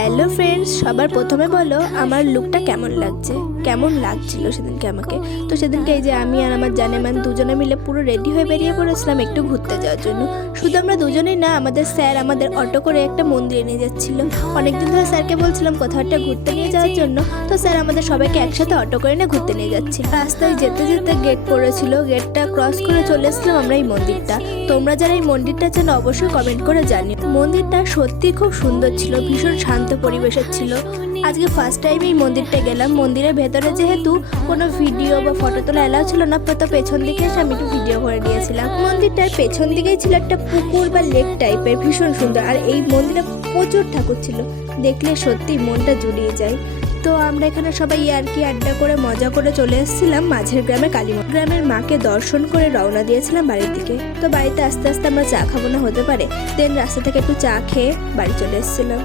Hello friends, সবার প্রথমে বলো আমার লুকটা কেমন লাগছিল সেদিনকে আমাকে। তো সেদিনকে এই যে আমি আর আমার জানেমান দুজনে মিলে পুরো রেডি হয়ে বেরিয়ে পড়েছিলাম একটু ঘুরতে যাওয়ার জন্য। শুধু আমরা দুজনেই না, আমাদের স্যার আমাদের অটো করে একটা মন্দিরে নিয়ে যাচ্ছিল। অনেকদিন ধরে স্যারকে বলছিলাম কোথাও একটা ঘুরতে নিয়ে যাওয়ার জন্য, তো স্যার আমাদের সবাইকে একসাথে অটো করে নিয়ে ঘুরতে নিয়ে যাচ্ছি। রাস্তায় যেতে যেতে গেট পড়েছিল, গেটটা ক্রস করে চলে এসেছিলাম আমরা এই মন্দিরটা। তোমরা যারা এই মন্দিরটা যেন অবশ্যই কমেন্ট করে জানিও। মন্দিরটা সত্যি খুব সুন্দর ছিল, ভীষণ শান্ত পরিবেশের ছিল। আজকে ফার্স্ট টাইম এই মন্দিরটা গেলাম। মন্দিরের ভেতরে যেহেতু কোনো ভিডিও বা ফটো তোলা এলাও ছিল না, তো পেছন দিকে এসে আমি একটু ভিডিও করে নিয়েছিলাম। মন্দিরটার পেছন দিকেই ছিল একটা পুকুর বা লেক টাইপের, ভীষণ সুন্দর। আর এই মন্দিরে প্রচুর ঠাকুর ছিল, দেখলে সত্যি মনটা জুড়িয়ে যায়। তো আমরা এখানে সবাই ইয়ার্কি আড্ডা করে মজা করে চলে এসেছিলাম মাঝের গ্রামে কালীমা গ্রামের মাকে দর্শন করে রওনা দিয়েছিলাম বাড়ির দিকে। তো বাড়িতে আস্তে আস্তে আমরা চা খাবো না হতে পারে, দেন রাস্তা থেকে একটু চা খেয়ে বাড়ি চলে এসেছিলাম।